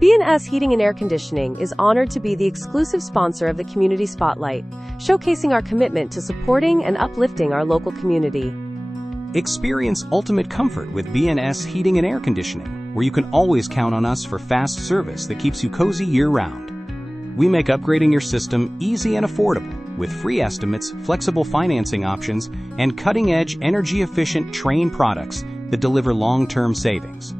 B&S Heating and Air Conditioning is honored to be the exclusive sponsor of the Community Spotlight, showcasing our commitment to supporting and uplifting our local community. Experience ultimate comfort with B&S Heating and Air Conditioning, where you can always count on us for fast service that keeps you cozy year-round. We make upgrading your system easy and affordable, with free estimates, flexible financing options, and cutting-edge, energy-efficient Trane products that deliver long-term savings.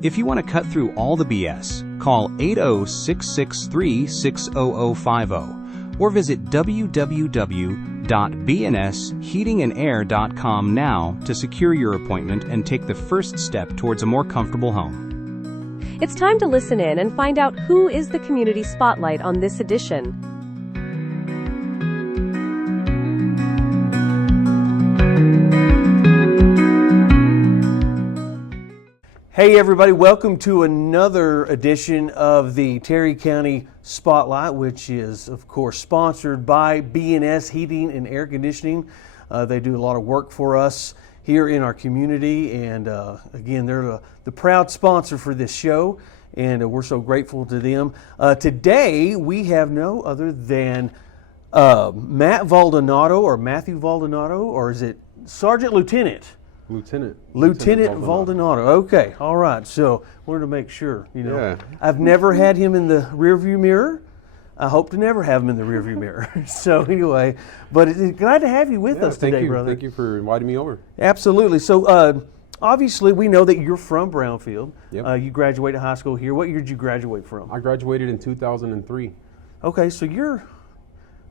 If you want to cut through all the BS, call 80663-60050 or visit www.bnsheatingandair.com now to secure your appointment and take the first step towards a more comfortable home. It's time to listen in and find out who is the Community Spotlight on this edition. Hey everybody, welcome to another edition of the Terry County Spotlight, which is of course sponsored by B&S Heating and Air Conditioning. They do a lot of work for us here in our community, and again, they're the proud sponsor for this show, and we're so grateful to them. Today we have no other than Matt Valdonado, or Matthew Valdonado, or is it Sergeant Lieutenant? Lieutenant Valdonado. Okay, all right. So wanted to make sure. Yeah. I've never had him in the rearview mirror. I hope to never have him in the rearview mirror. So anyway, but it's glad to have you with us today, brother. Thank you for inviting me over. Absolutely. So obviously, we know that you're from Brownfield. Yep. You graduated high school here. What year did you graduate from? I graduated in 2003. Okay, so you're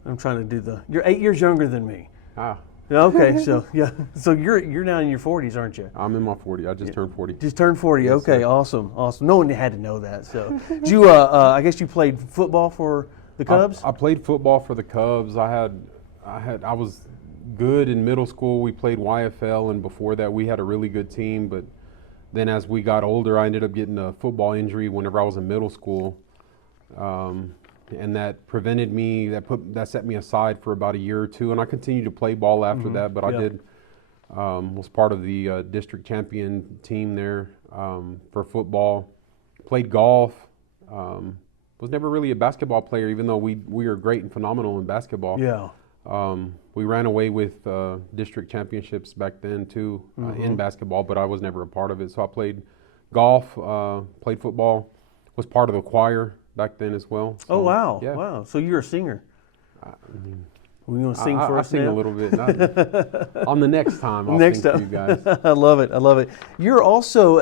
8 years younger than me. Ah. Okay, so yeah, so you're now in your 40s, aren't you? I'm in my 40s. I just turned 40. Just turned 40. Yes, okay, sir. awesome. No one had to know that. So, did you? I guess you played football for the Cubs. I played football for the Cubs. I was good in middle school. We played YFL, and before that, we had a really good team. But then, as we got older, I ended up getting a football injury whenever I was in middle school. And that prevented me, that set me aside for about a year or two, and I continued to play ball after that, but I was part of the district champion team there for football, played golf, was never really a basketball player, even though we were great and phenomenal in basketball. Yeah. We ran away with district championships back then too in basketball, but I was never a part of it. So I played golf, played football, was part of the choir back then as well. So, oh wow! Yeah. Wow. So you're a singer. We're gonna sing for us I sing now? a little bit. On the next time, I'll sing for you guys. I love it. I love it. You're also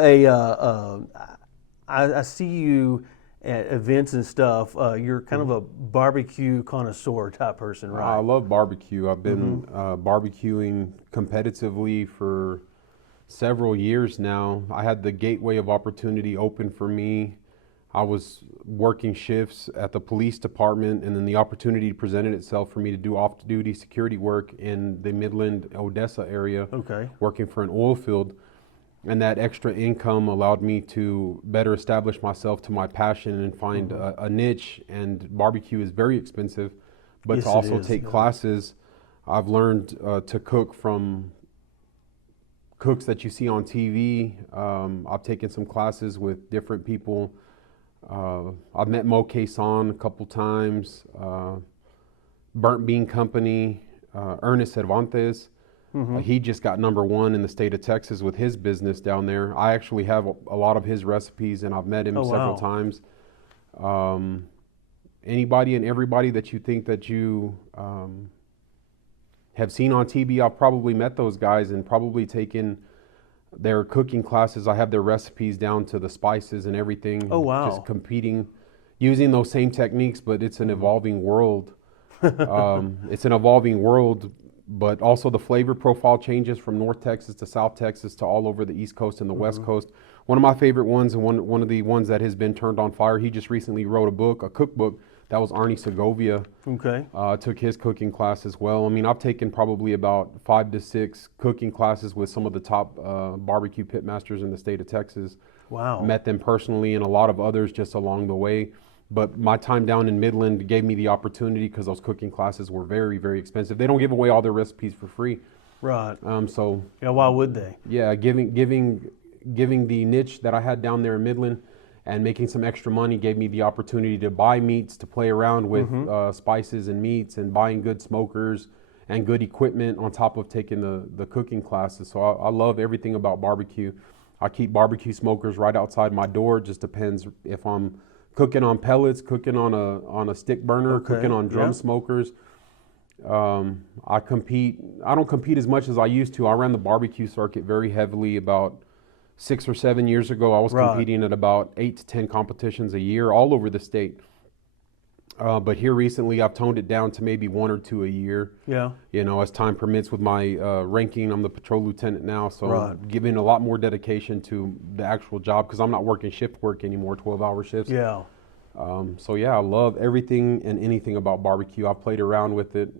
I see you at events and stuff. You're kind of a barbecue connoisseur type person, right? I love barbecue. I've been barbecuing competitively for several years now. I had the gateway of opportunity open for me. I was working shifts at the police department, and then the opportunity presented itself for me to do off-duty security work in the Midland, Odessa area, working for an oil field. And that extra income allowed me to better establish myself to my passion and find a niche. And barbecue is very expensive, but to also take classes. I've learned to cook from cooks that you see on TV. I've taken some classes with different people. I've met Mo Quezon a couple times, Burnt Bean Company, Ernest Cervantes. He just got #1 in the state of Texas with his business down there. I actually have a lot of his recipes, and I've met him several times. Anybody and everybody that you think that you have seen on TV, I've probably met those guys and probably taken their cooking classes. I have their recipes down to the spices and everything. Oh, wow. Just competing, using those same techniques, but it's an evolving world. It's an evolving world, but also the flavor profile changes from North Texas to South Texas to all over the East Coast and the West Coast. One of my favorite ones, and one of the ones that has been turned on fire, he just recently wrote a cookbook. That was Arnie Segovia. Okay. Took his cooking class as well. I mean, I've taken probably about 5 to 6 cooking classes with some of the top barbecue pitmasters in the state of Texas. Wow. Met them personally and a lot of others just along the way. But my time down in Midland gave me the opportunity because those cooking classes were very, very expensive. They don't give away all their recipes for free. Right. So. Yeah. Why would they? Yeah, giving the niche that I had down there in Midland. and making some extra money gave me the opportunity to buy meats, to play around with spices and meats, and buying good smokers and good equipment on top of taking the cooking classes. So I love everything about barbecue. I keep barbecue smokers right outside my door. Just depends if I'm cooking on pellets, cooking on a stick burner, cooking on drum smokers. I don't compete as much as I used to. I ran the barbecue circuit very heavily about 6 or 7 years ago. I was competing at about 8 to 10 competitions a year all over the state. But here recently, I've toned it down to maybe 1 or 2 a year. Yeah. You know, as time permits with my ranking, I'm the patrol lieutenant now, so giving a lot more dedication to the actual job because I'm not working shift work anymore, 12-hour shifts. Yeah. So yeah, I love everything and anything about barbecue. I've played around with it.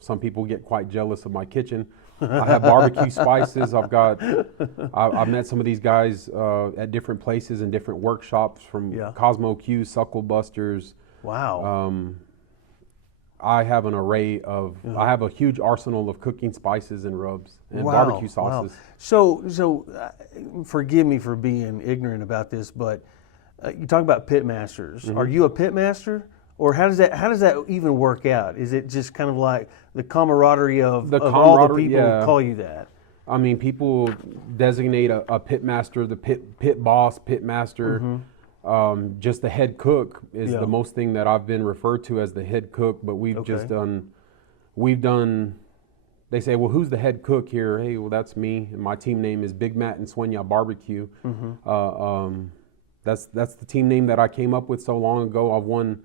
Some people get quite jealous of my kitchen. I have barbecue spices. I've met some of these guys at different places and different workshops from Cosmo Q, Suckle Busters. Wow. I have an array of, I have a huge arsenal of cooking spices and rubs and barbecue sauces. Wow. So forgive me for being ignorant about this, but you talk about pit masters. Are you a pit master? Or how does that even work out? Is it just kind of like the camaraderie of all the people who call you that? I mean, people designate a pit master, the pit boss, pit master. Just the head cook is the most thing that I've been referred to as the head cook. But we've done. They say, well, who's the head cook here? Hey, well, that's me. And my team name is Big Matt and Sueña Barbecue. That's the team name that I came up with so long ago. I've won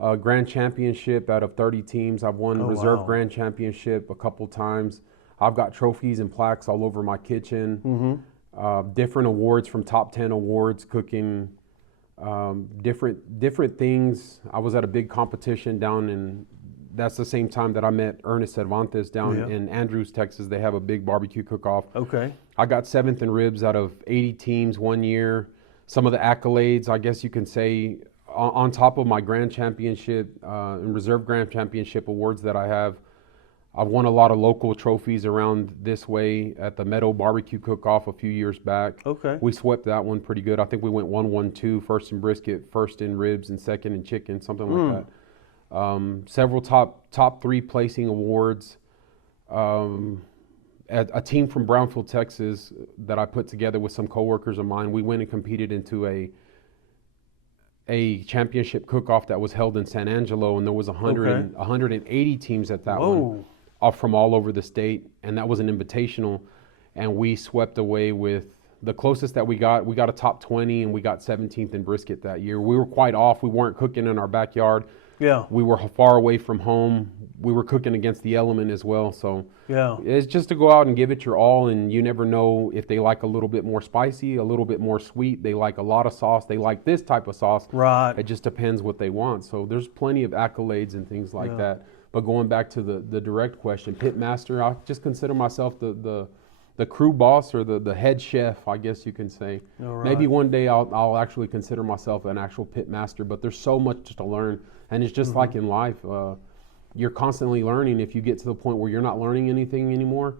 a grand championship out of 30 teams. I've won reserve grand championship a couple times. I've got trophies and plaques all over my kitchen. Different awards from top 10 awards, cooking, different things. I was at a big competition down in, that's the same time that I met Ernest Cervantes down in Andrews, Texas. They have a big barbecue cook-off. I got 7th in ribs out of 80 teams one year. Some of the accolades, I guess you can say, on top of my grand championship and reserve grand championship awards that I have, I've won a lot of local trophies around this way at the Meadow Barbecue Cook-Off a few years back. We swept that one pretty good. I think we went 1-1-2, first in brisket, first in ribs, and second in chicken, something like that. Several top 3 placing awards. A team from Brownfield, Texas that I put together with some coworkers of mine, we went and competed into a championship cook-off that was held in San Angelo, and there was 180 teams at that one, from all over the state, and that was an invitational, and we swept away with the closest that we got a top 20, and we got 17th in brisket that year. We were quite off. We weren't cooking in our backyard. We were far away from home. We were cooking against the element as well. So it's just to go out and give it your all, and you never know if they like a little bit more spicy, a little bit more sweet. They like a lot of sauce. They like this type of sauce. It just depends what they want. So there's plenty of accolades and things like that. But going back to the direct question, pit master, I just consider myself the crew boss or the head chef, I guess you can say. Maybe one day I'll actually consider myself an actual pit master, but there's so much to learn. And it's just like in life, you're constantly learning. If you get to the point where you're not learning anything anymore,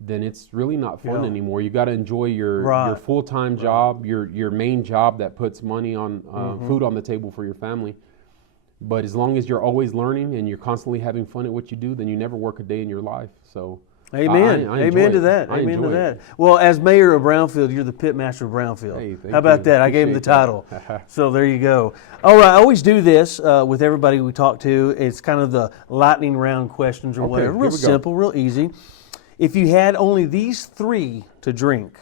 then it's really not fun anymore. You got to enjoy your full-time job, your main job that puts money on food on the table for your family. But as long as you're always learning and you're constantly having fun at what you do, then you never work a day in your life. So. Amen. Amen to that. Amen to that. Well, as mayor of Brownfield, you're the pit master of Brownfield. Hey, how about that? I gave him the title. So there you go. All right. I always do this with everybody we talk to. It's kind of the lightning round questions or whatever. Real simple, real easy. If you had only these 3 to drink,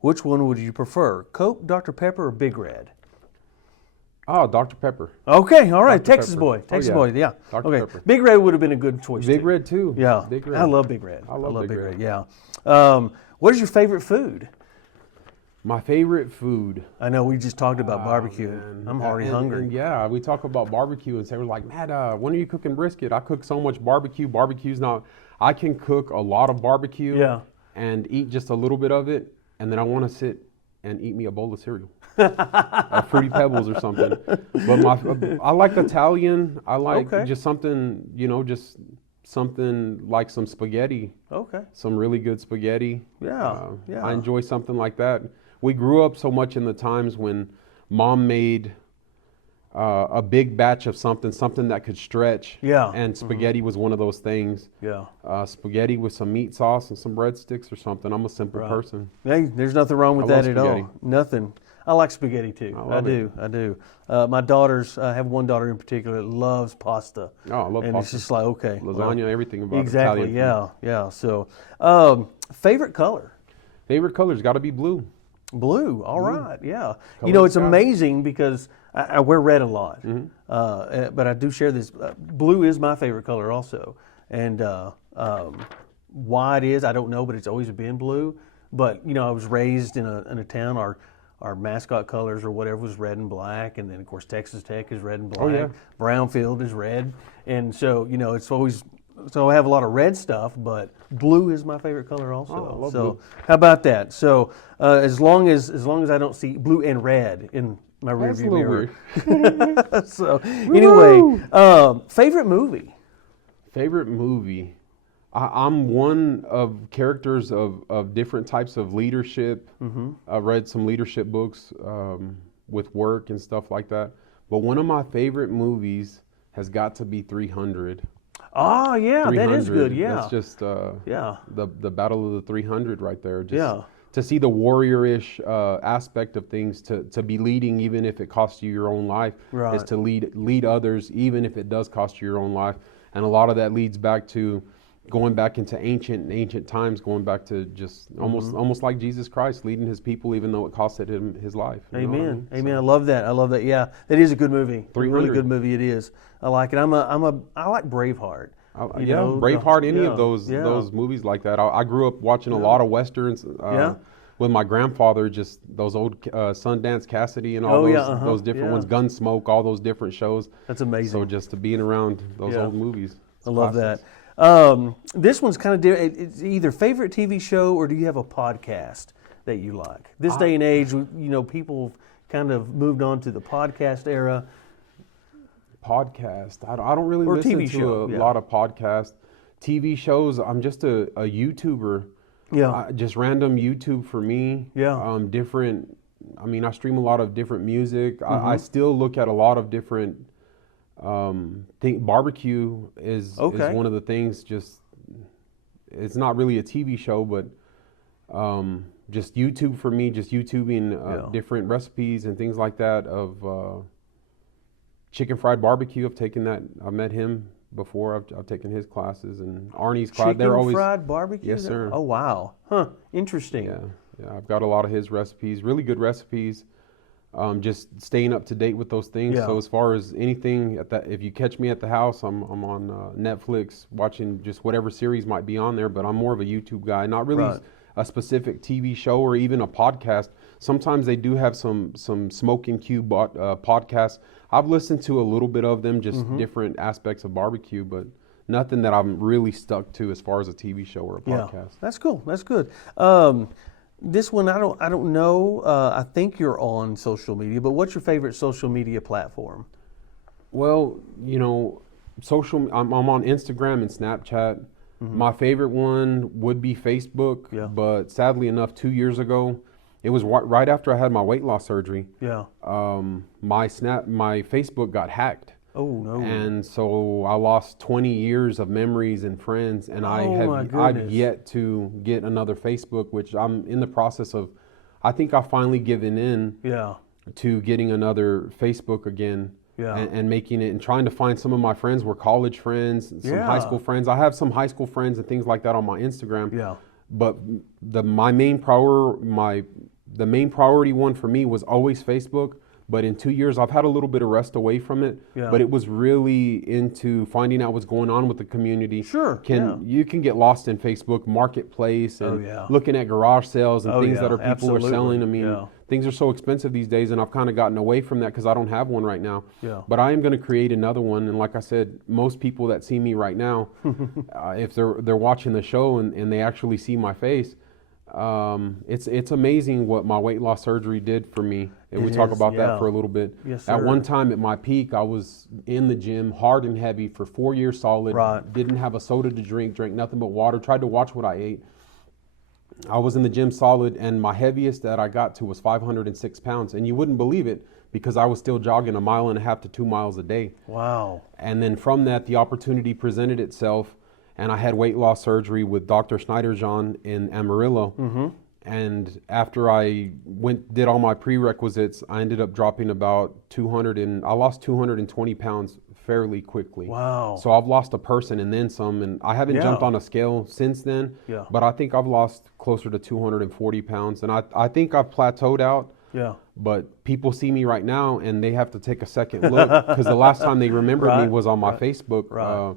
which one would you prefer? Coke, Dr. Pepper, or Big Red? Oh, Dr. Pepper. Okay, all right. Texas Pepper. boy. Texas boy, yeah. Dr. Pepper. Big Red would have been a good choice. Big Red too. Yeah. Big Red. I love Big Red. I love Big Red. Yeah. What is your favorite food? My favorite food. I know we just talked about barbecue. I'm already hungry. And yeah, we talk about barbecue and say, we're like, Matt, when are you cooking brisket? I cook so much barbecue. Barbecue's not, I can cook a lot of barbecue and eat just a little bit of it. And then I want to sit and eat me a bowl of cereal. Fruity Pebbles or something. But I like Italian. I like just something, just something like some spaghetti. Some really good spaghetti. I enjoy something like that. We grew up so much in the times when Mom made a big batch of something that could stretch. Yeah. And spaghetti was one of those things. Yeah. Spaghetti with some meat sauce and some breadsticks or something. I'm a simple person. Hey, there's nothing wrong with I that love at spaghetti. all. Nothing. I like spaghetti too. I do. My daughters, I have one daughter in particular that loves pasta. Oh, I love and pasta. it's just like, okay. Lasagna, everything about Exactly. Italian food. Yeah. So, favorite color? Favorite color's got to be blue. Blue. All right. Yeah. Color You know, of it's the sky. amazing because I wear red a lot, Mm-hmm. but I do share this. Blue is my favorite color also, and why it is I don't know, but it's always been blue. But you know, I was raised in a town. Our mascot colors or whatever was red and black, and then of course Texas Tech is red and black. Oh, yeah. Brownfield is red, and so you know it's always. So I have a lot of red stuff, but blue is my favorite color also. Oh, I love so blue. how about that? So as long as I don't see blue and red in my That's a rearview little mirror. weird. So anyway, favorite movie? Favorite movie. I'm one of characters of different types of leadership. I've read some leadership books with work and stuff like that. But one of my favorite movies has got to be 300. Oh yeah, that is 300. good. Yeah, That's just yeah, the Battle of the 300 right there. Just Yeah. to see the warrior-ish aspect of things, to be leading even if it costs you your own life, Right. is to lead others even if it does cost you your own life. And a lot of that leads back to going back into ancient times, going back to just almost like Jesus Christ leading his people even though it costed him his life. You know what I Amen. mean? Amen. I love that. I love that. Yeah, that is a good movie. A really 300. good movie. It is. I like it. I like Braveheart. You Yeah, know, Braveheart, any yeah, of those yeah. those movies like that. I grew up watching a lot of westerns. Yeah. With my grandfather, just those old Sundance Cassidy and all Oh, those, yeah, those different yeah. ones, Gunsmoke, all those different shows. That's amazing. So just to being around those Yeah. old movies. I love classics. that. This one's kind of different. It's either favorite TV show or do you have a podcast that you like? This day and age, you know, people kind of moved on to the podcast era. Podcast. I don't really Or listen TV to show, a yeah. lot of podcasts. TV shows, I'm just a YouTuber. Yeah. Just random YouTube for me. Yeah. Different. I mean, I stream a lot of different music. Mm-hmm. I still look at a lot of different. Barbecue is Okay. one of the things. Just it's not really a TV show, but just YouTube for me. Just YouTubing Yeah. different recipes and things like that of chicken fried barbecue. I've met him before. I've taken his classes and Arnie's class. Chicken They're always fried barbecue? Yes, sir. Oh, wow. Huh. Interesting. Yeah. I've got a lot of his recipes, really good recipes. Just staying up to date with those things. Yeah. So as far as anything if you catch me at the house, I'm on Netflix watching just whatever series might be on there. But I'm more of a YouTube guy, not really Right. a specific TV show or even a podcast. Sometimes they do have some Smoke and Cube podcasts. I've listened to a little bit of them, just different aspects of barbecue, but nothing that I'm really stuck to as far as a TV show or a podcast. Yeah. That's cool. That's good. This one, I don't know. I think you're on social media, but what's your favorite social media platform? Well, you know, I'm on Instagram and Snapchat. My favorite one would be Facebook, Yeah. but sadly enough, 2 years ago, it was right after I had my weight loss surgery. Yeah. My Facebook got hacked. Oh, no. And so I lost 20 years of memories and friends, and Oh, my I've goodness. yet to get another Facebook, which I'm in the process of. I think I've finally given in Yeah. to getting another Facebook again. Yeah. And making it and trying to find some of my friends were college friends, some high Yeah. school friends. I have some high school friends and things like that on my Instagram. Yeah. But the main priority one for me was always Facebook. But in 2 years, I've had a little bit of rest away from it. Yeah. But it was really into finding out what's going on with the community. Sure, You can get lost in Facebook Marketplace and yeah. looking at garage sales and Oh, things yeah, that people absolutely. are selling. I mean, Yeah. things are so expensive these days, and I've kind of gotten away from that because I don't have one right now. Yeah. But I am going to create another one, and like I said, most people that see me right now, if they're watching the show and they actually see my face, it's amazing what my weight loss surgery did for me. And we talk about yeah. that for a little bit. Yes, At sir. one time at my peak, I was in the gym hard and heavy for 4 years solid. Right. Didn't have a soda to drink, drank nothing but water, tried to watch what I ate. I was in the gym solid, and my heaviest that I got to was 506 pounds. And you wouldn't believe it because I was still jogging 1.5 miles to 2 miles a day. Wow. And then from that, the opportunity presented itself, and I had weight loss surgery with Dr. Schneider-John in Amarillo. Mm-hmm. And after I did all my prerequisites, I ended up dropping about I lost 220 pounds fairly quickly. Wow. So I've lost a person and then some, and I haven't jumped on a scale since then. Yeah. But I think I've lost closer to 240 pounds, and I think I've plateaued out. Yeah. But people see me right now, and they have to take a second look because the last time they remembered me was on my Facebook. Right.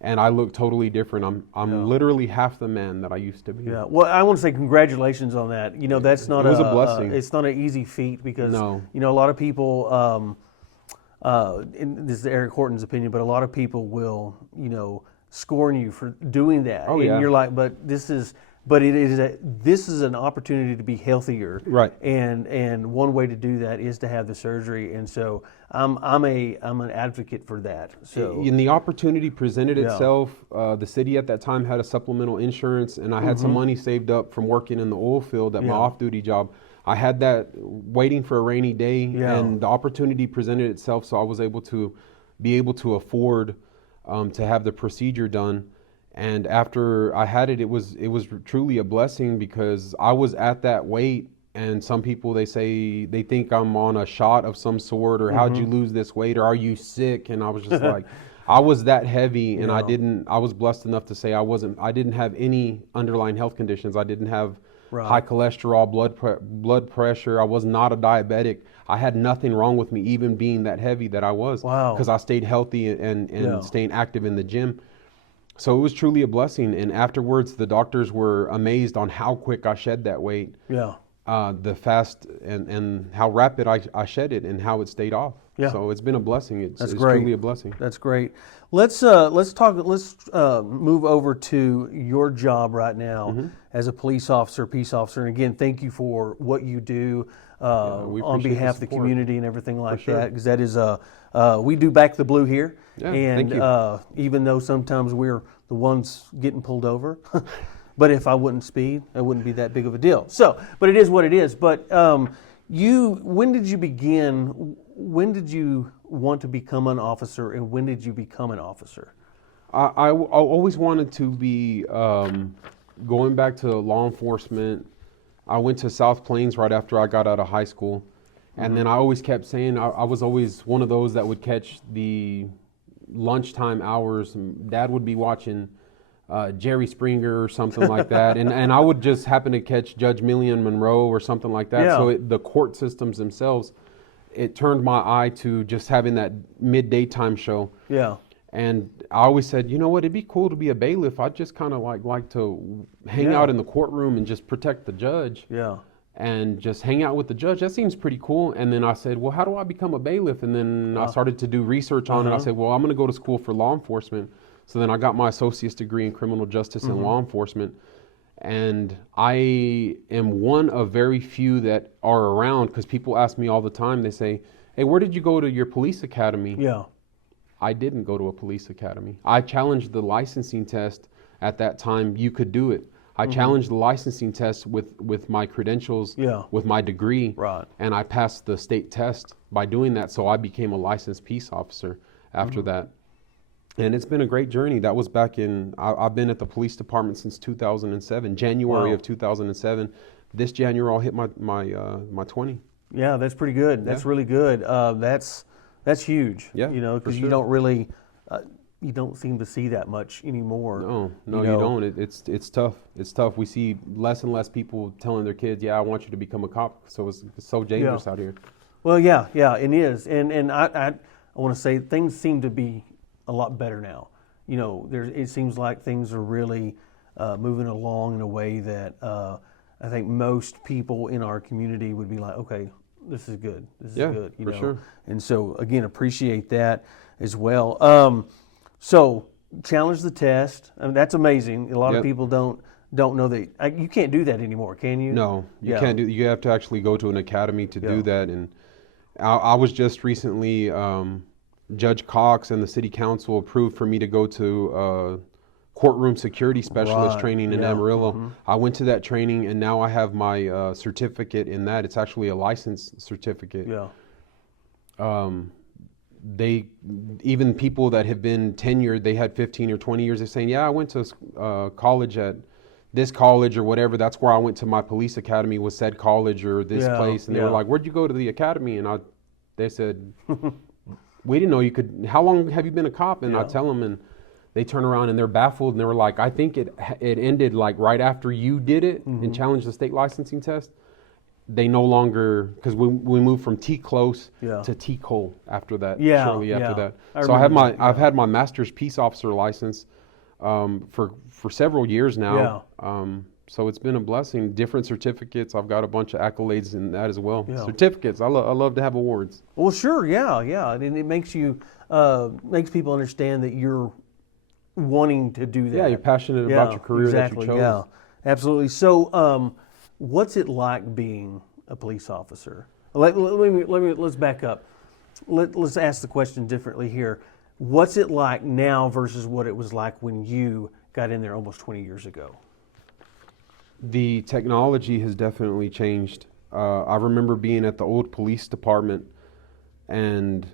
And I look totally different. I'm literally half the man that I used to be. Yeah. Well, I want to say congratulations on that. You know, that's not It was a blessing. It's not an easy feat because No. you know a lot of people. And this is Eric Horton's opinion, but a lot of people will, you know, scorn you for doing that. Oh, and yeah. you're like, this is an opportunity to be healthier. Right. And one way to do that is to have the surgery. And so I'm an advocate for that. So And the opportunity presented itself. The city at that time had a supplemental insurance, and I had some money saved up from working in the oil field at my off-duty job. I had that waiting for a rainy day, and the opportunity presented itself, so I was able to afford to have the procedure done. And after I had it, it was truly a blessing because I was at that weight. And some people, they think I'm on a shot of some sort, or how'd you lose this weight, or are you sick? And I was just like, I was that heavy, and I was blessed enough to say I didn't have any underlying health conditions. I didn't have high cholesterol, blood pressure. I was not a diabetic. I had nothing wrong with me, even being that heavy that I was. Wow. Because I stayed healthy and staying active in the gym. So it was truly a blessing. And afterwards, the doctors were amazed on how quick I shed that weight. Yeah. The fast and how rapid I shed it and how it stayed off. Yeah. So it's been a blessing. It's great. truly a blessing. That's great. Let's move over to your job right now as a police officer, peace officer. And again, thank you for what you do on behalf of the community and everything like that. Because that is we do back the blue here. Yeah, and thank you. Even though sometimes we're the ones getting pulled over. But if I wouldn't speed, it wouldn't be that big of a deal. So, but it is what it is. But when did you begin? When did you want to become an officer, and when did you become an officer? I always wanted to be going back to law enforcement. I went to South Plains right after I got out of high school. And then I always kept saying I was always one of those that would catch the lunchtime hours. Dad would be watching Jerry Springer or something like that. And I would just happen to catch Judge Millian Monroe or something like that. Yeah. So the court systems themselves, it turned my eye to just having that midday time show. Yeah. And I always said, you know what, it'd be cool to be a bailiff. I just kind of like to hang out in the courtroom and just protect the judge. Yeah. And just hang out with the judge. That seems pretty cool. And then I said, well, how do I become a bailiff? And then I started to do research on it. I said, well, I'm going to go to school for law enforcement. So then I got my associate's degree in criminal justice and law enforcement. And I am one of very few that are around, because people ask me all the time, they say, hey, where did you go to your police academy? Yeah. I didn't go to a police academy. I challenged the licensing test at that time. You could do it. I challenged the licensing test with my credentials, with my degree, and I passed the state test by doing that. So I became a licensed peace officer after that. And it's been a great journey. That was back in, I've been at the police department since 2007, January of 2007. This January I'll hit my 20. Yeah, that's pretty good. That's really good. That's huge. Yeah, you know, because for you don't really, you don't seem to see that much anymore. No, you don't. It's tough. It's tough. We see less and less people telling their kids, "Yeah, I want you to become a cop." So it's so dangerous out here. Well, yeah, it is. And I want to say things seem to be a lot better now. You know, it seems like things are really moving along in a way that I think most people in our community would be like, okay, this is good. This is good. You know? Sure. And so again, appreciate that as well. So challenge the test. I mean, that's amazing. A lot of people don't know that you can't do that anymore, can you? No, you can't do. You have to actually go to an academy to do that. And I was just recently, Judge Cox and the city council approved for me to go to courtroom security specialist Right, training in yeah, Amarillo. I went to that training, and now I have my certificate in that. It's actually a license certificate. Yeah. They, even people that have been tenured, they had 15 or 20 years, they're saying, yeah, I went to college at this college or whatever. That's where I went to my police academy, was said college or this Yeah, place. And they yeah. were like, where'd you go to the academy? And they said, we didn't know you could, how long have you been a cop? And I tell them, and they turn around and they're baffled, and they were like, I think it ended like right after you did it and challenged the state licensing test. They no longer, because we moved from T close to T Cole after that. Yeah, shortly after yeah. that. So I've had my master's peace officer license for several years now. Yeah. So it's been a blessing. Different certificates. I've got a bunch of accolades in that as well. Yeah. Certificates. I love to have awards. Well, sure, yeah, and it makes you makes people understand that you're wanting to do that. Yeah, you're passionate about your career exactly, that you chose. Yeah, absolutely. So, what's it like being a police officer? Let's back up. Let's ask the question differently here. What's it like now versus what it was like when you got in there almost 20 years ago? The technology has definitely changed. I remember being at the old police department, and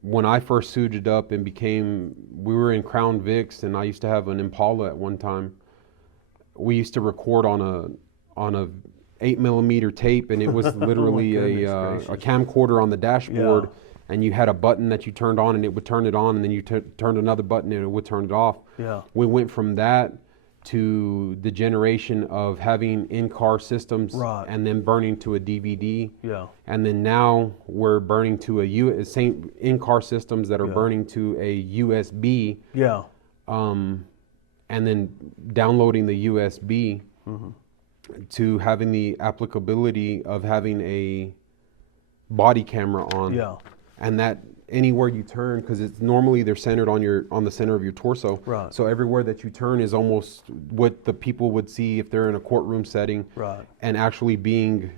when I first suited up and we were in Crown Vics, and I used to have an Impala at one time. We used to record on a 8mm tape, and it was literally a camcorder on the dashboard, and you had a button that you turned on, and it would turn it on, and then you turned another button, and it would turn it off. Yeah. We went from that to the generation of having in-car systems, and then burning to a DVD. Yeah. And then now we're burning to same in-car systems that are burning to a USB. Yeah. And then downloading the USB to having the applicability of having a body camera on. Yeah. And that anywhere you turn, because it's normally they're centered on the center of your torso. Right. So everywhere that you turn is almost what the people would see if they're in a courtroom setting. Right. And actually being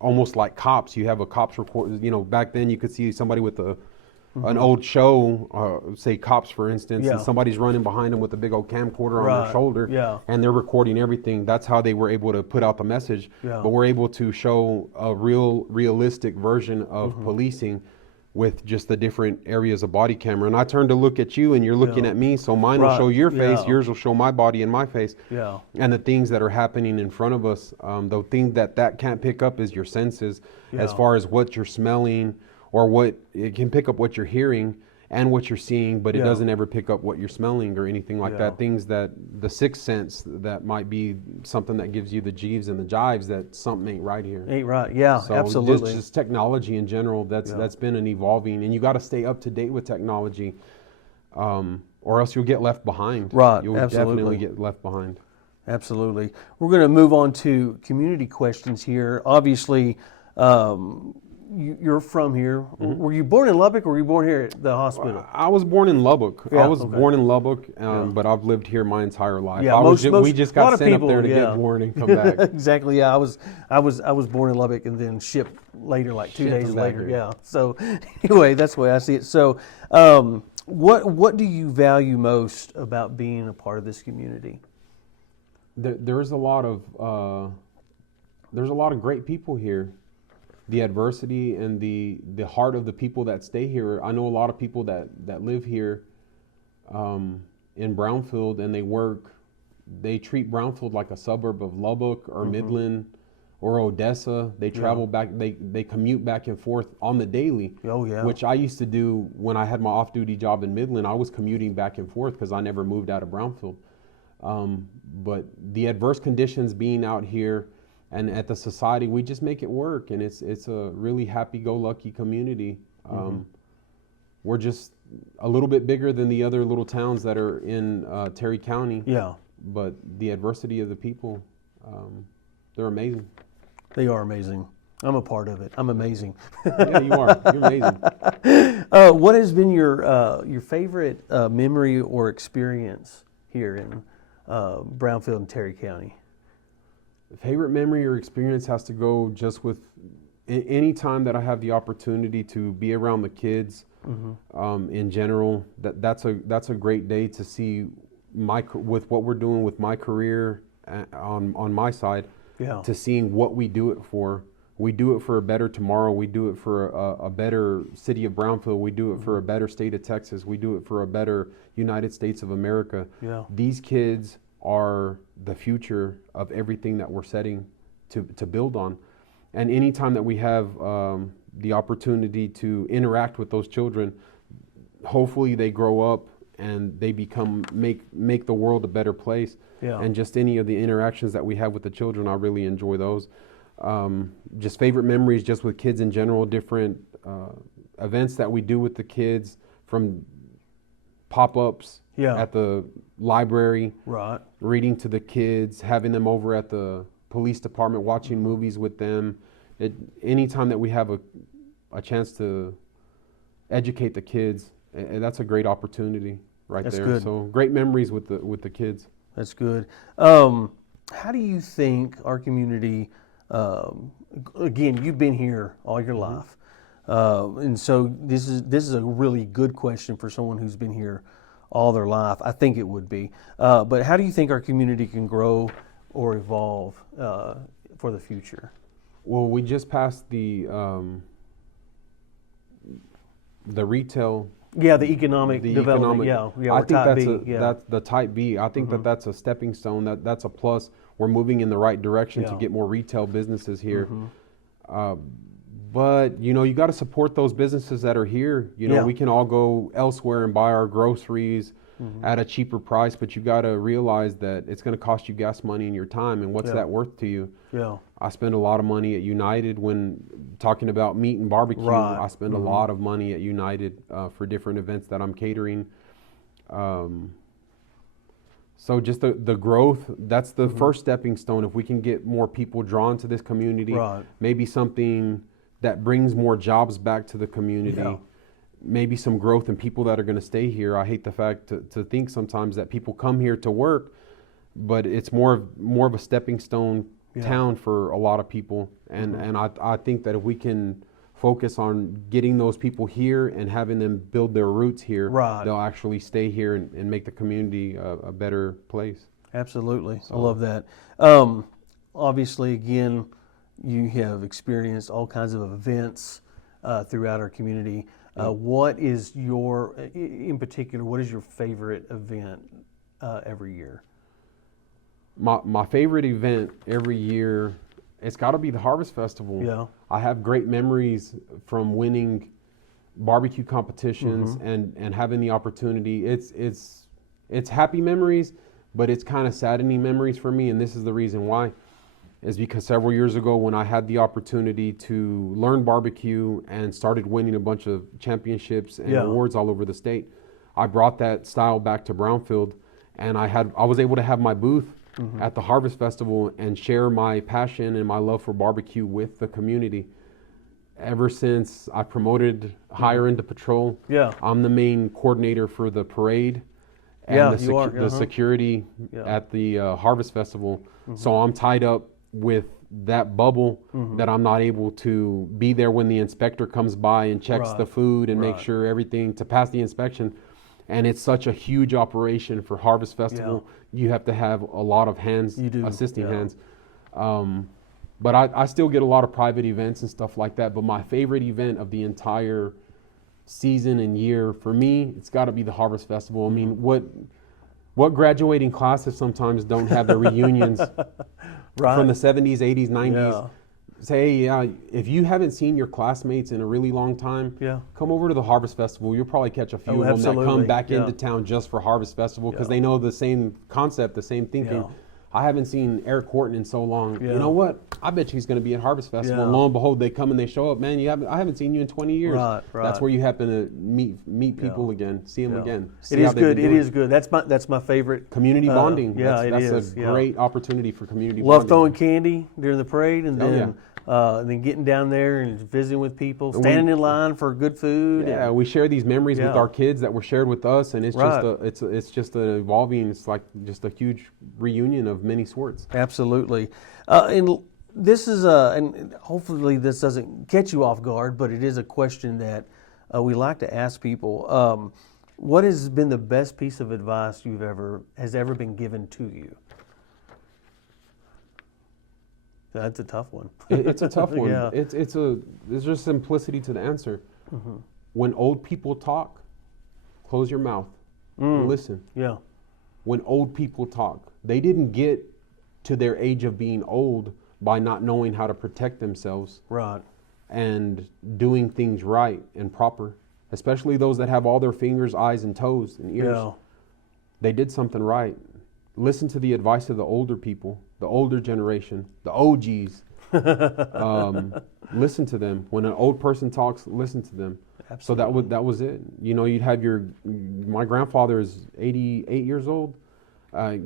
almost like cops. You have a cops report. You know, back then you could see somebody with an old show, say Cops, for instance, and somebody's running behind them with a big old camcorder on their shoulder, and they're recording everything. That's how they were able to put out the message. But we're able to show a realistic version of policing with just the different areas of body camera. And I turn to look at you, and you're looking at me, so mine will show your face, yours will show my body and my face. Yeah. And the things that are happening in front of us, the thing that can't pick up is your senses, as far as what you're smelling, or what it can pick up what you're hearing and what you're seeing, but it doesn't ever pick up what you're smelling or anything like that. Things that the sixth sense, that might be something that gives you the jeeves and the jives that something ain't right here. Ain't right. Yeah, So absolutely. just technology in general, that's been an evolving, and you got to stay up to date with technology, or else you'll get left behind. Right, You'll absolutely. definitely get left behind. Absolutely. We're going to move on to community questions here. Obviously, you're from here. Were you born in Lubbock, or were you born here at the hospital? I was born in Lubbock. Yeah, I was okay. born in Lubbock, but I've lived here my entire life. Yeah, We just a lot got of sent people, up there to get born and come back. Exactly. Yeah, I was born in Lubbock and then shipped later, like 2 days back later. here. Yeah. So anyway, that's the way I see it. So, what do you value most about being a part of this community? There's a lot of great people here. The adversity and the heart of the people that stay here. I know a lot of people that live here in Brownfield, and they treat Brownfield like a suburb of Lubbock or Midland or Odessa. They travel back, they commute back and forth on the daily. Oh, yeah. Which I used to do when I had my off-duty job in Midland. I was commuting back and forth because I never moved out of Brownfield. But the adverse conditions being out here, and at the society, we just make it work, and it's a really happy-go-lucky community. We're just a little bit bigger than the other little towns that are in Terry County. Yeah. But the adversity of the people, they're amazing. They are amazing. I'm a part of it. I'm amazing. Yeah, you are. You're amazing. What has been your favorite memory or experience here in Brownfield and Terry County? Favorite memory or experience has to go just with any time that I have the opportunity to be around the kids. In general, that's a great day to see with what we're doing with my career on my side, Yeah. to seeing what we do it for. We do it for a better tomorrow. We do it for a better city of Brownfield. We do it for a better state of Texas. We do it for a better United States of America. Yeah. These kids are the future of everything that we're setting to build on. And anytime that we have the opportunity to interact with those children, hopefully they grow up and they make the world a better place. Yeah. And just any of the interactions that we have with the children, I really enjoy those. Just favorite memories just with kids in general, different events that we do with the kids, from pop-ups Yeah. at the library, Right. reading to the kids, having them over at the police department, watching movies with them. Anytime that we have a chance to educate the kids, and that's a great opportunity right That's there. good. So great memories with the kids. That's good. How do you think our community, again, you've been here all your life, and so this is a really good question for someone who's been here all their life. I think it would be. But how do you think our community can grow or evolve for the future? Well, we just passed the retail. Yeah, the economic development. Yeah, I we're think type that's B. that's the type B. I think that that's a stepping stone. That's a plus. We're moving in the right direction to Yeah. get more retail businesses here. But you got to support those businesses that are here. Yeah. We can all go elsewhere and buy our groceries at a cheaper price, but you got to realize that it's going to cost you gas money and your time, and what's Yeah. that worth to you? Yeah. I spend a lot of money at United when talking about meat and barbecue. Right. I spend a lot of money at United for different events that I'm catering. So just the growth, that's the first stepping stone. If we can get more people drawn to this community, Right. maybe something that brings more jobs back to the community, Yeah. maybe some growth and people that are going to stay here. I hate the fact to think sometimes that people come here to work, but it's more of a stepping stone town for a lot of people. And I think that if we can focus on getting those people here and having them build their roots here, Right. they'll actually stay here and make the community a better place. Absolutely. I love that. Obviously, again, you have experienced all kinds of events throughout our community. What is in particular, what is your favorite event every year? My favorite event every year, it's got to be the Harvest Festival. Yeah. I have great memories from winning barbecue competitions and having the opportunity. It's happy memories, but it's kind of saddening memories for me, and this is the reason why. Is because several years ago when I had the opportunity to learn barbecue and started winning a bunch of championships and awards all over the state, I brought that style back to Brownfield, and I was able to have my booth at the Harvest Festival and share my passion and my love for barbecue with the community. Ever since I promoted higher into patrol, I'm the main coordinator for the parade and the security at the Harvest Festival. So I'm tied up with that bubble that I'm not able to be there when the inspector comes by and checks the food and make sure everything to pass the inspection. And it's such a huge operation for Harvest Festival. You have to have a lot of hands, assisting hands. But I still get a lot of private events and stuff like that. But my favorite event of the entire season and year, for me, it's got to be the Harvest Festival. I mean, what graduating classes sometimes don't have their reunions from the 70s, 80s, 90s. Say, if you haven't seen your classmates in a really long time, come over to the Harvest Festival. You'll probably catch a few of them that come back into town just for Harvest Festival because they know the same concept, the same thinking. I haven't seen Eric Horton in so long. You know what? I bet you he's going to be at Harvest Festival. And lo and behold, they come and they show up. Man, I haven't seen you in 20 years. That's where you happen to meet people again, see them again. It is good. It is good. That's my favorite. Community bonding. That's a great opportunity for community bonding. Love throwing candy during the parade and then getting down there and visiting with people, standing in line for good food. Yeah, we share these memories with our kids that were shared with us, and it's just an evolving. It's like just a huge reunion of many sorts. Absolutely, and this is and hopefully this doesn't catch you off guard, but it is a question that we like to ask people. What has been the best piece of advice has ever been given to you? That's a tough one. It's a tough one. Yeah. There's just simplicity to the answer. When old people talk, close your mouth and listen. Yeah. When old people talk, they didn't get to their age of being old by not knowing how to protect themselves. Right. And doing things right and proper, especially those that have all their fingers, eyes, and toes and ears. Yeah. They did something right. Listen to the advice of the older people, the older generation, the OGs. Listen to them. When an old person talks, listen to them. Absolutely. So that was it. You know, you'd have my grandfather is 88 years old.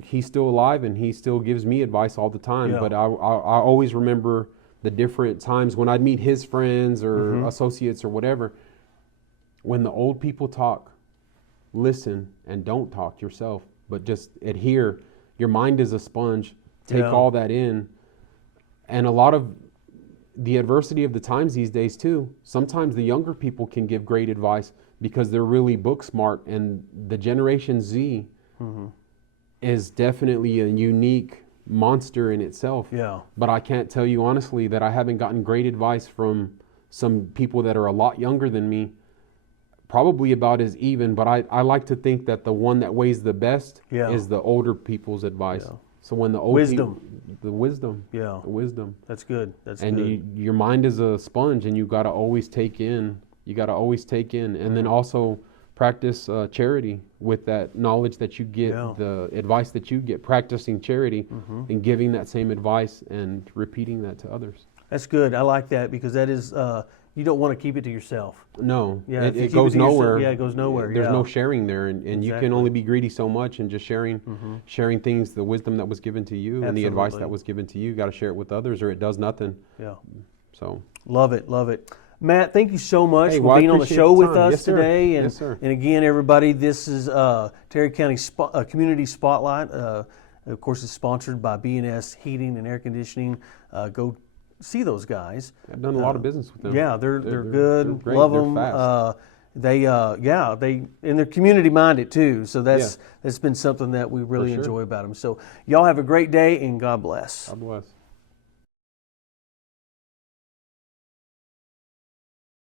He's still alive and he still gives me advice all the time. Yeah. But I always remember the different times when I'd meet his friends or associates or whatever. When the old people talk, listen and don't talk yourself, but just adhere. Your mind is a sponge. Take all that in. And a lot of the adversity of the times these days too, sometimes the younger people can give great advice because they're really book smart, and the Generation Z is definitely a unique monster in itself. Yeah. But I can't tell you honestly that I haven't gotten great advice from some people that are a lot younger than me, probably about as even, but I like to think that the one that weighs the best is the older people's advice. Yeah. So when the old wisdom. The wisdom. Yeah. The wisdom. That's good. That's and good. Your mind is a sponge, and you got to always take in. And then also practice charity with that knowledge that you get, the advice that you get, practicing charity and giving that same advice and repeating that to others. That's good. I like that because that is, you don't want to keep it to yourself. No, yeah, it goes nowhere. Yeah, it goes nowhere. There's no sharing there, and you can only be greedy so much, and just sharing things, the wisdom that was given to you and the advice that was given to you. You got to share it with others, or it does nothing. Yeah. So love it. Matt, thank you so much for I being on the show with us today. And, yes, sir. And again, everybody, this is Terry County Community Spotlight. Of course, it's sponsored by B&S Heating and Air Conditioning. Go see those guys. I've done a lot of business with them. Yeah, they're good. They're great. Love They're them. fast. And they're community minded too. So that's been something that we really enjoy about them. So y'all have a great day and God bless. God bless.